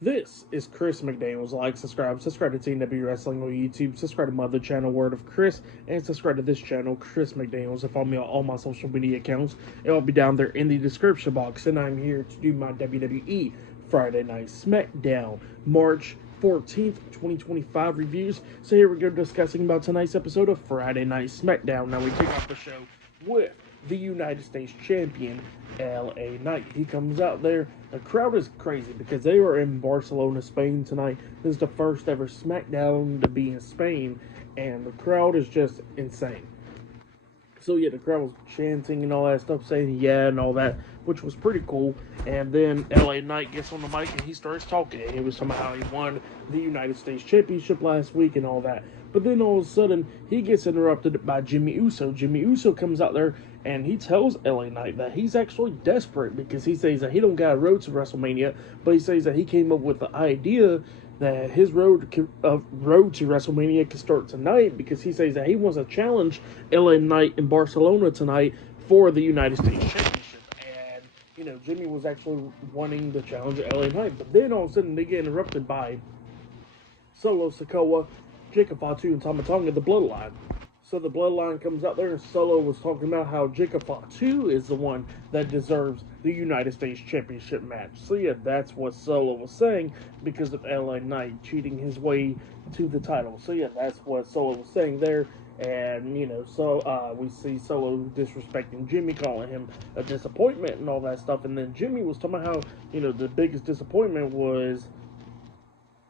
This is Chris McDaniels. Like, subscribe to TNW Wrestling on YouTube, subscribe to my other channel, Word of Chris, and subscribe to this channel, Chris McDaniels, and follow me on all my social media accounts. It'll be down there in the description box. And I'm here to do my WWE Friday Night SmackDown, March 14th, 2025 reviews. So here we go discussing about tonight's episode of Friday Night SmackDown. Now we kick off the show with the United States Champion, LA Knight. He comes out there. The crowd is crazy because they were in Barcelona, Spain tonight. This is the first ever SmackDown to be in Spain, and the crowd is just insane. So yeah, the crowd was chanting and all that stuff, saying yeah and all that, which was pretty cool. And then LA Knight gets on the mic and he starts talking. He was talking about how he won the United States Championship last week and all that. But then all of a sudden, he gets interrupted by Jimmy Uso. Jimmy Uso comes out there and he tells LA Knight that he's actually desperate because he says that he don't got a road to WrestleMania, but he says that he came up with the idea that his road to WrestleMania can start tonight because he says that he wants to challenge LA Knight in Barcelona tonight for the United States Championship. And, Jimmy was actually wanting to challenge LA Knight. But then all of a sudden they get interrupted by Solo Sikoa, Jacob Fatu, and Tama, the Bloodline. So the Bloodline comes out there, and Solo was talking about how Jacob Fatu is the one that deserves the United States Championship match. So yeah, that's what Solo was saying because of LA Knight cheating his way to the title. So yeah, that's what Solo was saying there. And, so we see Solo disrespecting Jimmy, calling him a disappointment and all that stuff. And then Jimmy was talking about how, the biggest disappointment was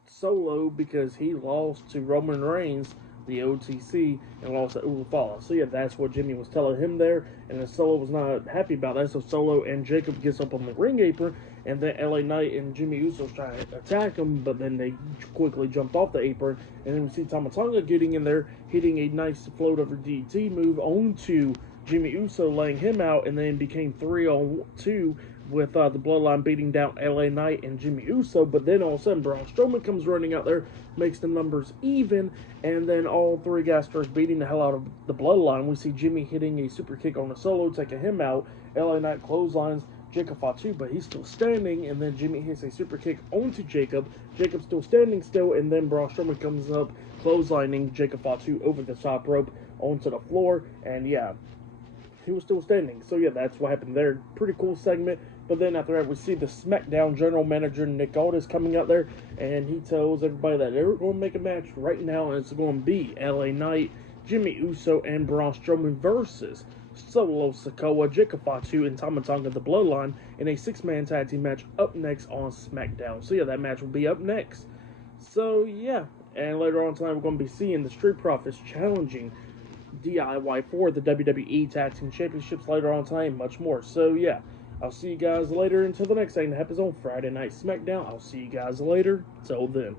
Solo because he lost to Roman Reigns, the OTC, and lost to Ulafala. So yeah, that's what Jimmy was telling him there, and then Solo was not happy about that, so Solo and Jacob gets up on the ring apron, and then LA Knight and Jimmy Uso try to attack him, but then they quickly jumped off the apron, and then we see Tama getting in there, hitting a nice float over DT move onto Jimmy Uso, laying him out, and then became 3-on-2 with the Bloodline beating down LA Knight and Jimmy Uso. But then all of a sudden, Braun Strowman comes running out there, makes the numbers even, and then all three guys start beating the hell out of the Bloodline. We see Jimmy hitting a super kick on the Solo, taking him out. LA Knight clotheslines Jacob Fatu, but he's still standing, and then Jimmy hits a super kick onto Jacob. Jacob's still standing still, and then Braun Strowman comes up, clotheslining Jacob Fatu over the top rope onto the floor, and yeah, he was still standing. So yeah, that's what happened there. Pretty cool segment. But then after that, we see the SmackDown general manager, Nick Aldis, coming out there, and he tells everybody that they're going to make a match right now, and it's going to be LA Knight, Jimmy Uso, and Braun Strowman versus Solo Sikoa, Jacob Fatu, and Tama the Bloodline in a 6-man tag team match up next on SmackDown. So yeah, that match will be up next. So yeah, and later on tonight, we're going to be seeing the Street Profits challenging DIY for the WWE Tag Team Championships later on tonight, and much more. So yeah, I'll see you guys later until the next thing that happens on Friday Night SmackDown. I'll see you guys later. Till then.